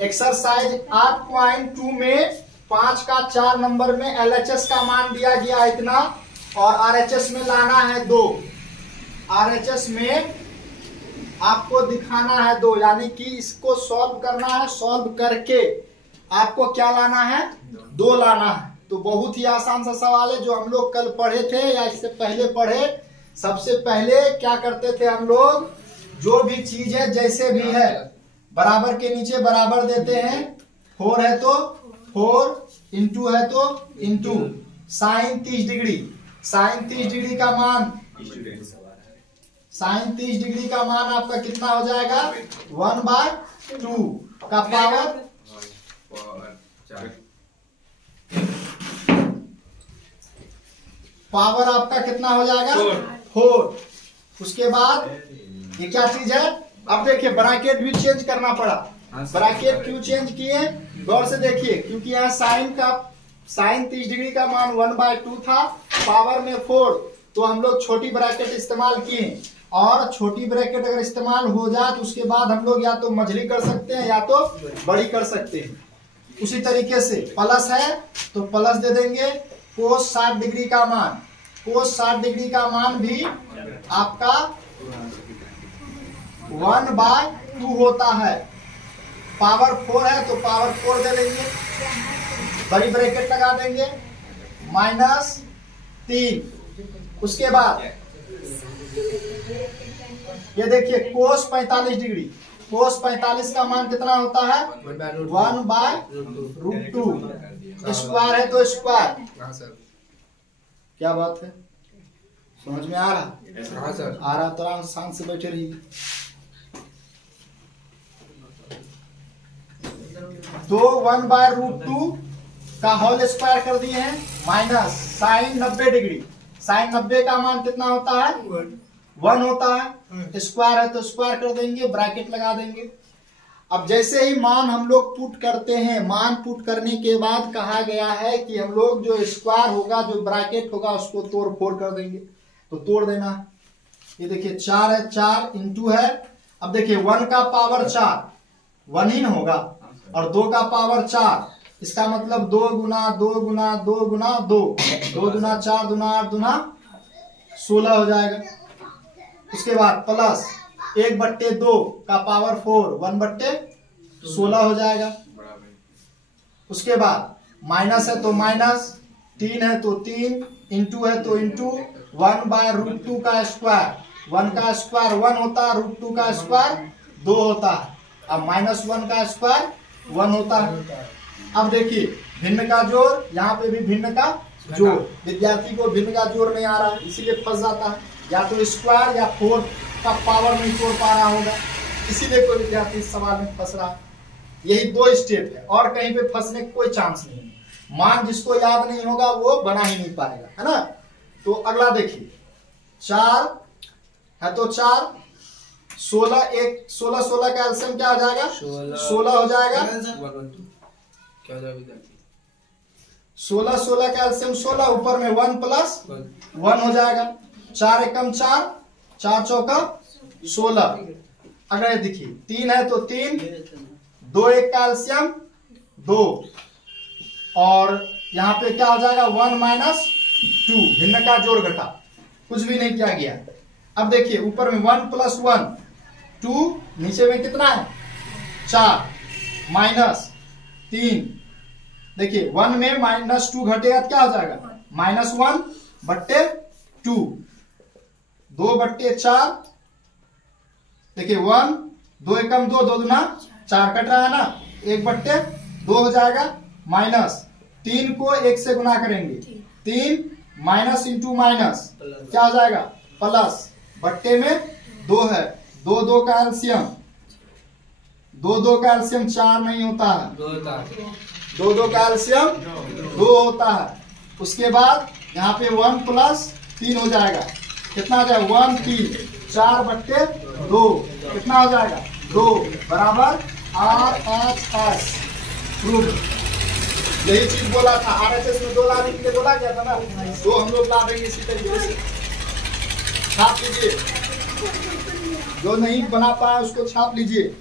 Exercise 8.2 में 5 का 4 number में LHS का मान दिया गया इतना और RHS में लाना है 2। RHS में आपको दिखाना है 2, यानी कि इसको सॉल्व करना है। सॉल्व करके आपको क्या लाना है? 2 लाना है। तो बहुत ही आसान सा सवाल है जो हम लोग कल पढ़े थे या इससे पहले पढ़े। सबसे पहले क्या करते थे हम लोग, जो भी चीज है जैसे भी है बराबर के नीचे बराबर देते हैं। 4 है तो 4, इंटू है तो into sine 30 degree. Sine 30 degree का मान, साइन 30 डिग्री का मान आपका कितना हो जाएगा? 1/2 का पावर पावर आपका कितना हो जाएगा? 4। उसके बाद ये क्या चीज है? अब देखिए ब्रैकेट भी चेंज करना पड़ा। ब्रैकेट क्यों चेंज किए? गौर से देखिए, क्योंकि यहाँ साइन 30 डिग्री का मान 1/2 था, पावर में 4, तो हम लोग छोटी ब्रैकेट इस्तेमाल किए। और छोटी ब्रैकेट अगर इस्तेमाल हो जाए तो उसके बाद हम लोग या तो मझली कर सकते हैं या तो बड़ी कर सकते हैं। उसी तरीके से प्लस है तो प्लस दे देंगे। कोस 60 डिग्री का मान, कोस 60 डिग्री का मान भी आपका 1/2 होता है। पावर 4 है तो पावर 4 दे देंगे, बड़ी ब्रैकेट लगा देंगे, -3। उसके बाद ये देखिए कोस 45 डिग्री, कोस 45 का मान कितना होता है? 1/√2। स्क्वायर है तो स्क्वायर। क्या बात है, समझ में आ रहा? हाँ सर। आ रहा तो आराम शांत से बैठे रहिए। तो 1/√2 का होल स्क्वायर कर दिए हैं, माइनस साइन 90 डिग्री। साइन 90 का मान कितना होता है? 1 होता है। स्क्वायर है तो स्क्वायर कर देंगे, ब्रैकेट लगा देंगे। अब जैसे ही मान हम लोग पुट करते हैं, मान पुट करने के बाद कहा गया है कि हम लोग जो स्क्वायर होगा, जो ब्रैकेट होगा, उसको तोड़ फोड़ कर देंगे। तो तोड़ देना है। ये देखिए 4 है, 4 इंटू है। अब देखिए 1 का पावर 4 1 ही होगा और 2 का पावर 4, इसका मतलब 2 गुना 2 गुना 2 गुना 2, 2 गुना 4 गुना 8 गुना 16 हो जाएगा। उसके बाद प्लस 1/2 का पावर 4 1/16 हो जाएगा। उसके बाद माइनस है तो माइनस, 3 है तो 3, इंटू है तो इंटू 1/√2 का स्क्वायर। 1 का स्क्वायर 1 होता है, √2 का स्क्वायर 2 होता है। अब -1 का स्क्वायर 1 होता है। अब देखिए भिन्न का जोड़, यहाँ पे भी भिन्न का जोड़। विद्यार्थी को भिन्न का जोड़ नहीं आ रहा है, इसीलिए फंस जाता है। या तो स्क्वायर या 4 का पावर नहीं तोड़ पा रहा होगा, इसीलिए कोई विद्यार्थी इस सवाल में फंस रहा। यही 2 स्टेप है और कहीं पे फंसने का कोई चांस नहीं है। मान जिसको याद नहीं होगा वो बना ही नहीं पाएगा, है ना। तो अगला देखिए 4 है तो 4, 16 का एलसीएम क्या हो जाएगा? 16 हो जाएगा। 16 का एलसीएम 16, ऊपर में 1 + 1 हो जाएगा। 4 एकम 4, 4 चौका 16। अगर देखिए 3 है तो 3, 2 1 का एलसीएम 2, और यहाँ पे क्या हो जाएगा? 1 - 2, भिन्न का जोड़ घटा, कुछ भी नहीं किया गया। अब देखिए ऊपर में 1 + 1 2, नीचे में कितना है? 4 -3। देखिए 1 में -2 घटेगा तो क्या हो जाएगा? -1/2, 2/4। देखिए 1 2 एकम 2, 2 दूना 4 कट रहा है ना, 1/2 हो जाएगा। माइनस 3 को 1 से गुना करेंगे, 3 माइनस इंटू माइनस क्या हो जाएगा? प्लस, बट्टे में 2 है, 2 2 का एलसीएम 2 का एलसीएम 4 नहीं होता है, 2 का एलसीएम 2 होता है। उसके बाद यहाँ पे 1 + 3 हो जाएगा, कितना हो जाएगा? 1 3, 4/2 कितना हो जाएगा? 2 बराबर RHS। प्रूफ। यही चीज बोला था, RHS में 2 लाने के लिए बोला गया था ना, 2 हम लोग ला देंगे इसी तरीके से। छाप लीजिए। जो नहीं बना पाया उसको छाप लीजिए।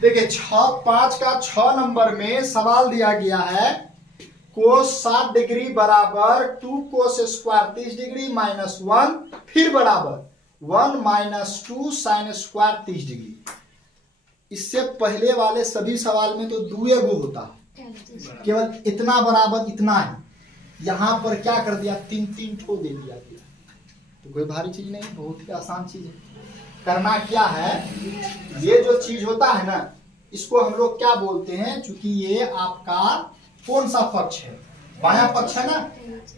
देखिए 5 का 6 नंबर में सवाल दिया गया है कोस 60 डिग्री बराबर 2 कोस स्क्वायर 30 डिग्री माइनस 1 फिर बराबर 1 माइनस 2 साइन स्क्वायर 30 डिग्री। इससे पहले वाले सभी सवाल में तो दुए गो होता है, केवल इतना बराबर इतना है। यहां पर क्या कर दिया, 3 ठो दे दिया गया। तो कोई भारी चीज नहीं, बहुत ही आसान चीज है। करना क्या है, ये जो चीज होता है ना, इसको हम लोग क्या बोलते हैं, चूंकि ये आपका कौन सा पक्ष है, बायां पक्ष है ना,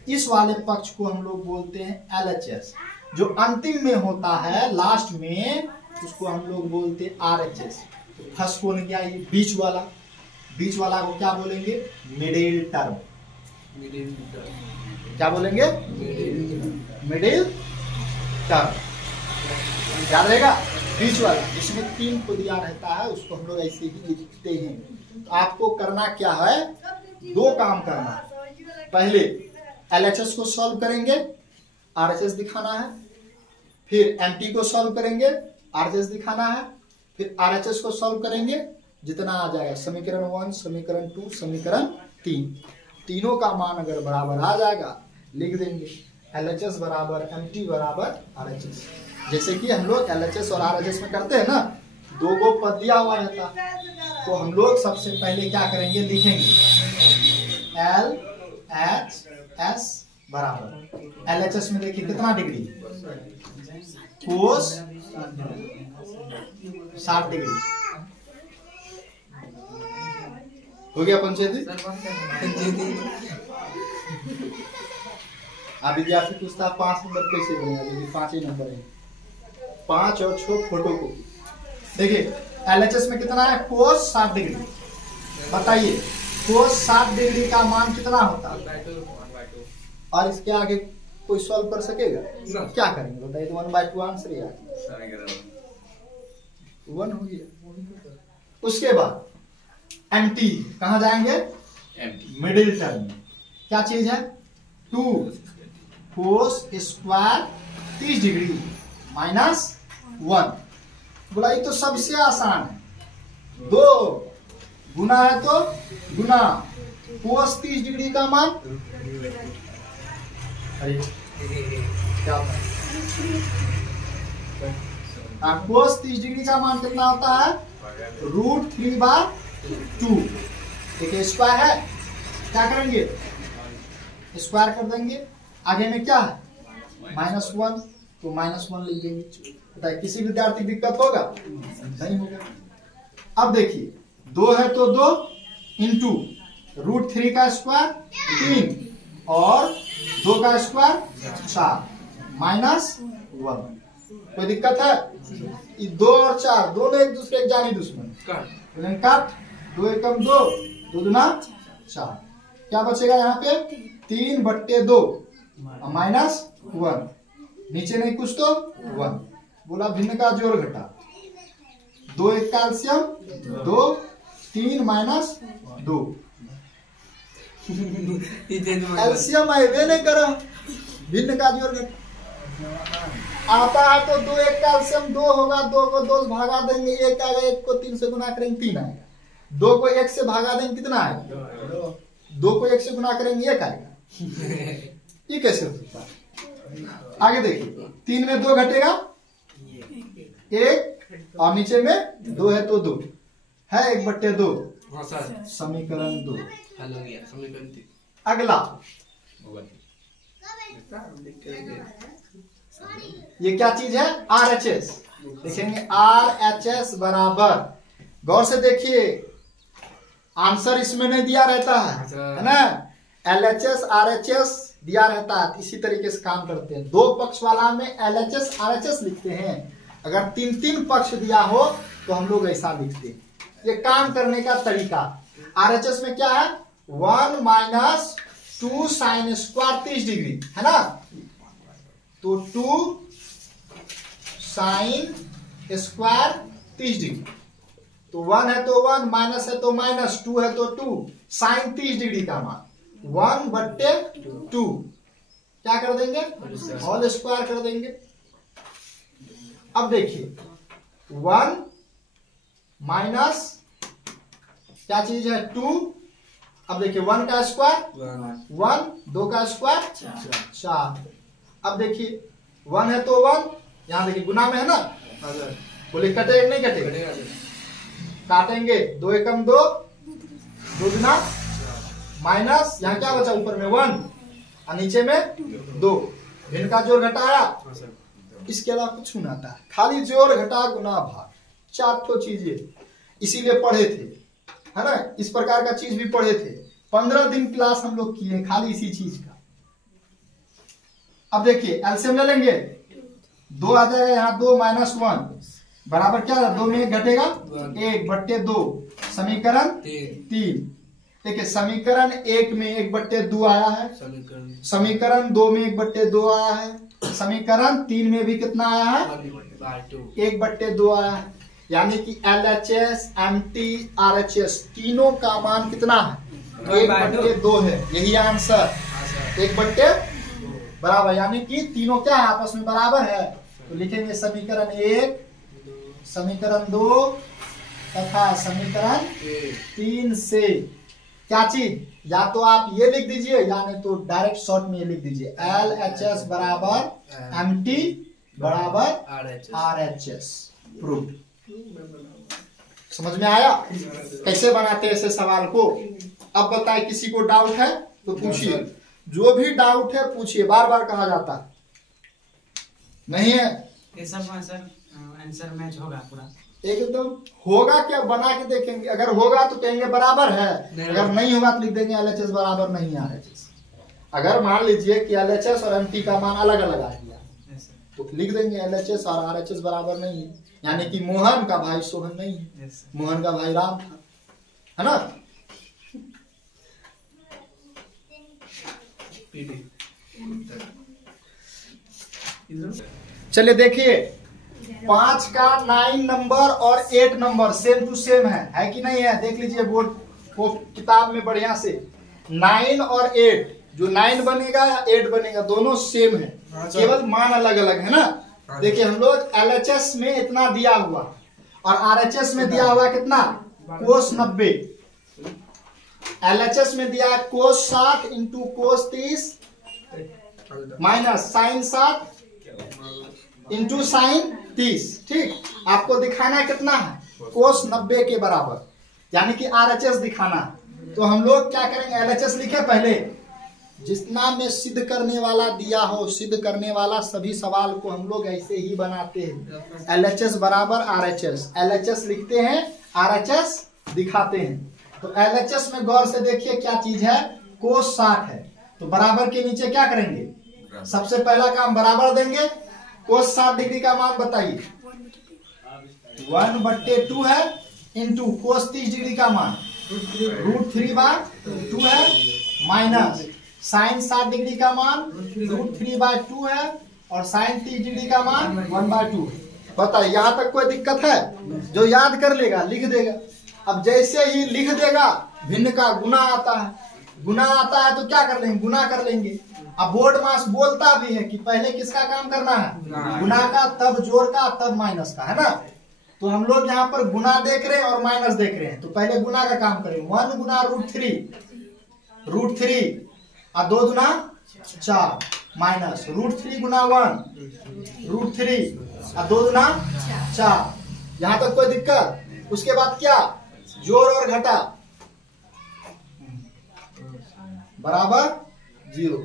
इस वाले पक्ष को हम लोग बोलते हैं LHS। जो अंतिम में होता है लास्ट में, उसको हम लोग बोलते हैं RHS। फर्स्ट कौन गया, ये बीच वाला को क्या बोलेंगे, मिडिल टर्म। क्या बोलेंगे, मिडिल टर्म। याद रहेगा, बीच वाला जिसमें 3 को दिया रहता है उसको हम लोग ऐसे ही लिखते हैं। तो आपको करना क्या है, 2 काम करना। पहले LHS को सॉल्व करेंगे, RHS दिखाना है। फिर MT को सॉल्व करेंगे, RHS दिखाना है। फिर RHS को सॉल्व करेंगे, जितना आ जाएगा समीकरण 1, समीकरण 2, समीकरण 3, तीनों का मान अगर बराबर आ जाएगा लिख देंगे LHS बराबर MT बराबर RHS। जैसे कि हम लोग LHS और RHS में करते हैं ना, 2 गो पद दिया हुआ रहता, तो हम लोग सबसे पहले क्या करेंगे, लिखेंगे LHS बराबर LHS में देखिए कितना डिग्री, कोस 60 डिग्री। हो गया पंचायती। अब विद्यार्थी पूछता 5 नंबर कैसे बनेगा, क्योंकि 5 ही नंबर है। 5 और 6 फोटो को देखिए, LHS में कितना है, कोस 60 डिग्री। बताइए कोस 60 डिग्री का मान कितना होता है, और इसके आगे कोई सॉल्व कर सकेगा, क्या करेंगे बताइए। तो 1/2 आंसर ही 1 हो गया। उसके बाद MT कहा जाएंगे, मिडिल टर्म में क्या चीज है, 2 कोस स्क्वायर 30 डिग्री माइनस 1। बोला ये तो सबसे आसान है, 2 गुना है तो गुना, कोस 30 डिग्री का मान, अरे क्या कोस 30 डिग्री का मान कितना होता है, √3/2। देखिए स्क्वायर है, क्या करेंगे, स्क्वायर कर देंगे। आगे में क्या है, -1, तो -1 लिख देंगे। बताइए किसी विद्यार्थी दिक्कत होगा, नहीं होगा। अब देखिए 2 है तो 2 इंटू √3 का स्क्वायर 3 और 2 का स्क्वायर 4 -1। कोई दिक्कत है, ये 2 और 4 दोनों एक दूसरे के जानी दुश्मन, काट 2 एकम 2, 2 दूना 4। क्या बचेगा यहाँ पे, 3/2 -1, नीचे नहीं कुछ तो 1। बोला भिन्न का जोड़ घटा, 2 एक कैल्शियम 2, 3 -2। कैल्शियम आए नहीं करो, भिन्न का जोड़ घटा आता है तो 2 एक कैल्शियम 2 होगा, 2 को 2 से भागा देंगे 1 आएगा, 1 को 3 से गुना करेंगे 3 आएगा, 2 को 1 से भागा देंगे कितना आएगा, 2 को 1 से गुना करेंगे 1 आएगा। ये कैसे हो सकता है, आगे देखिए 3 में 2 घटेगा 1 और नीचे में 2 है तो 2 है, 1/2 समीकरण 2। अगला ये क्या चीज है, RHS। देखेंगे RHS बराबर, गौर से देखिए आंसर इसमें नहीं दिया रहता है ना, LHS RHS दिया रहता है। इसी तरीके से काम करते हैं। दो पक्ष वाला में LHS RHS लिखते हैं, अगर तीन तीन पक्ष दिया हो तो हम लोग ऐसा लिखते हैं। ये काम करने का तरीका। RHS में क्या है, 1 माइनस 2 साइन स्क्वायर 30 डिग्री है ना, तो 2 साइन स्क्वायर 30 डिग्री, तो 1 है तो 1, माइनस है तो माइनस, 2 है तो 2, साइन 30 डिग्री का मान 1/2 क्या कर देंगे, होल स्क्वायर कर देंगे। अब देखिए 1 माइनस क्या चीज है 2, अब देखिए 1 का स्क्वायर 1, 2 का स्क्वायर 4। अब देखिए 1 है तो 1, यहां देखिए गुना में है ना, बोले कटे नहीं कटे, काटेंगे 2 एकम 2, 2 गुना माइनस, यहाँ क्या बचा ऊपर में 1 और नीचे में 2, भिन्न का जोड़ घटाया, इसके अलावा कुछ नहीं आता है, खाली जोड़ घटा गुना भाग, 4 ठो चीजें इसीलिए पढ़े थे, है ना। इस प्रकार का चीज भी पढ़े थे, 15 दिन क्लास हम लोग किए खाली इसी चीज का। अब देखिए एलसीएम ले लेंगे, 2 आ जाएगा यहाँ, 2 माइनस 1 बराबर क्या, 2 में 1 घटेगा 1/2, समीकरण 3। देखिए समीकरण 1 में 1/2 आया है, समीकरण 2 में 1/2 आया है, समीकरण 3 में भी कितना आया है, 1/2 आया है। यानी कि LHS MT RHS तीनों का मान कितना है, 1/2 है। यही आंसर 1/2 बराबर, यानी कि तीनों क्या है, आपस में बराबर है। तो लिखेंगे समीकरण 1, समीकरण 2 तथा समीकरण 3 से क्या चीज, या तो आप ये लिख दीजिए या नहीं तो डायरेक्ट शॉर्ट में ये लिख दीजिए, LHS बराबर MT बराबर RHS प्रूफ। समझ में आया कैसे बनाते हैं ऐसे सवाल को। अब बताए किसी को डाउट है तो पूछिए, जो भी डाउट है पूछिए, बार बार कहा जाता है, नहीं है ये सब आंसर मैच होगा पूरा एकदम होगा क्या, बना के देखेंगे, अगर होगा तो कहेंगे बराबर है, अगर नहीं होगा तो लिख देंगे LHS बराबर नहीं RHS। अगर मान लीजिए कि LHS और MT का मान अलग अलग आ गया तो लिख देंगे LHS और RHS बराबर नहीं है, यानी कि मोहन का भाई सोहन नहीं है, मोहन का भाई राम था, है ना। चलिए देखिए 5 का 9 नंबर और 8 नंबर सेम टू सेम है कि नहीं है, देख लीजिए बोर्ड को किताब में बढ़िया से। 9 और 8, जो 9 बनेगा या 8 बनेगा दोनों सेम है, केवल मान अलग अलग है ना। देखिए हम लोग LHS में इतना दिया हुआ और RHS में दिया हुआ कितना, कोस 90। LHS में दिया है cos 60 into cos 30 minus sine 60 into sine 30। ठीक, आपको दिखाना कितना है, कोस 90 के बराबर, यानी कि RHS दिखाना। तो हम लोग क्या करेंगे, LHS लिखे पहले, जितना में सिद्ध करने वाला दिया हो, सिद्ध करने वाला सभी सवाल को हम लोग ऐसे ही बनाते हैं। LHS बराबर RHS, LHS लिखते हैं, RHS दिखाते हैं। तो LHS में गौर से देखिए क्या चीज है, कोस 60 है, तो बराबर के नीचे क्या करेंगे, सबसे पहला काम बराबर देंगे, कोस 60 डिग्री का मान बताइए, 1/2 है, इंटू कोस 30 डिग्री का मान √3/2 है, माइनस साइन 60 डिग्री का मान √3/2 है, और साइन 30 डिग्री का मान 1/2 है। बताइए यहाँ तक कोई दिक्कत है, जो याद कर लेगा लिख देगा। अब जैसे ही लिख देगा, भिन्न का गुना आता है, गुना आता है तो क्या कर लेंगे, गुना कर लेंगे। अब बोर्ड मास बोलता भी है कि पहले किसका काम करना है, गुना का, तब जोड़ का, तब माइनस का, है ना। तो हम लोग यहाँ पर गुना देख रहे हैं और माइनस देख रहे हैं, तो पहले गुना का काम करें। 1 गुना √3 और 2 गुना 4 माइनस √3 गुना 1 √3 और 2 गुना 4। यहाँ तक कोई दिक्कत। उसके बाद क्या, जोड़ और घटा बराबर 0।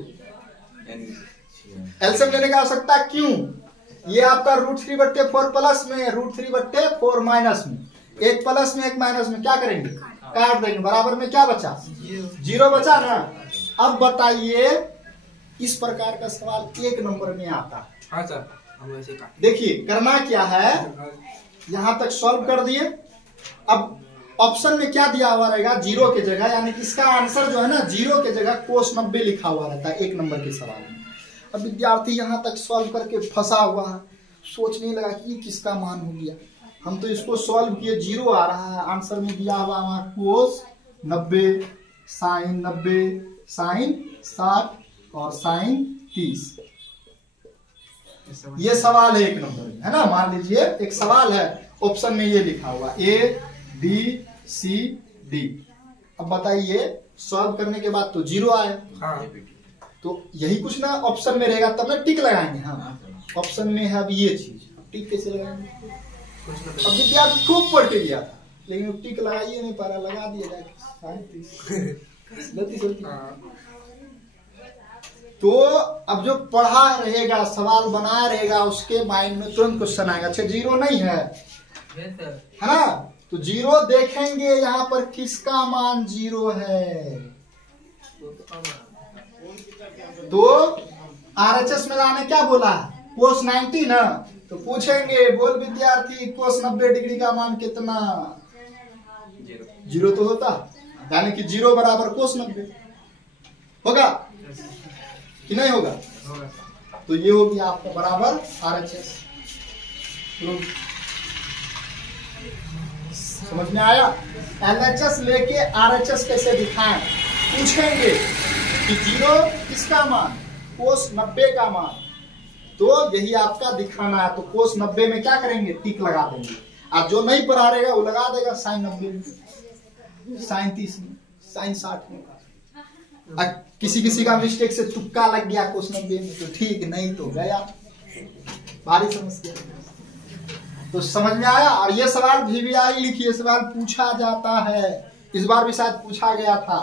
एलसीएम लेने का आवश्यकता क्यों, ये आपका √3/4 प्लस में, √3/4 माइनस में, एक प्लस में एक माइनस में क्या करेंगे, काट देंगे, बराबर में क्या बचा? 0 बचा ना। अब बताइए इस प्रकार का सवाल 1 नंबर में आता है। हाँ सर, हम ऐसे काट। देखिए करना क्या है, यहां तक सॉल्व कर दिए। अब ऑप्शन में क्या दिया हुआ रहेगा? 0 के जगह, यानी कि इसका आंसर जो है ना 0 के जगह cos 90 लिखा हुआ रहता है 1 नंबर के सवाल में। अब विद्यार्थी यहां तक सॉल्व करके फंसा हुआ है, सोचने लगा कि ये किसका मान हो गया। हम तो इसको सॉल्व किए, 0 आ रहा है, आंसर में दिया हुआ वहां cos 90 sin 90 sin 60 और sin 30। ये सवाल है 1 नंबर में, है ना। मान लीजिए एक सवाल है, ऑप्शन में ये लिखा हुआ A B C D। अब बताइए सॉल्व करने के बाद तो 0 आया। हाँ। तो यही कुछ ना ऑप्शन में रहेगा, तब ना टिक लगाएंगे। हाँ, ऑप्शन में है अब ये चीज, टिक कैसे लगाएंगे? अब विद्यार्थी खूब पढ़ के गया था, लेकिन टिक लगाइए नहीं पा रहा, लगा दिया जाए तो अब जो पढ़ा रहेगा, सवाल बनाया रहेगा, उसके माइंड में तुरंत क्वेश्चन आएगा। अच्छा 0 नहीं है, है ना, तो 0 देखेंगे यहाँ पर किसका मान 0 है। तो RHS में लाने क्या बोला? cos 90 ना, तो पूछेंगे बोल विद्यार्थी cos 90 डिग्री का मान कितना? 0 तो होता, यानी कि 0 बराबर cos 90 होगा कि नहीं होगा? तो ये हो गया आपका बराबर RHS। समझ में आया? LHS लेके RHS कैसे दिखाएं? पूछेंगे कि 0 किसका मान? cos 90 का मान। तो यही आपका दिखाना है। तो cos 90 में क्या करेंगे? टिक लगा देंगे। अब जो नहीं पढ़ा रहेगा वो लगा देगा sin 90 में, sin 30 में, sin 60 में। किसी का मिस्टेक से तुक्का लग गया cos 90 में तो ठीक, नहीं तो गया भारी समस्या। तो समझ में आया? और ये सवाल VVI लिखिए, सवाल पूछा जाता है, इस बार भी शायद पूछा गया था।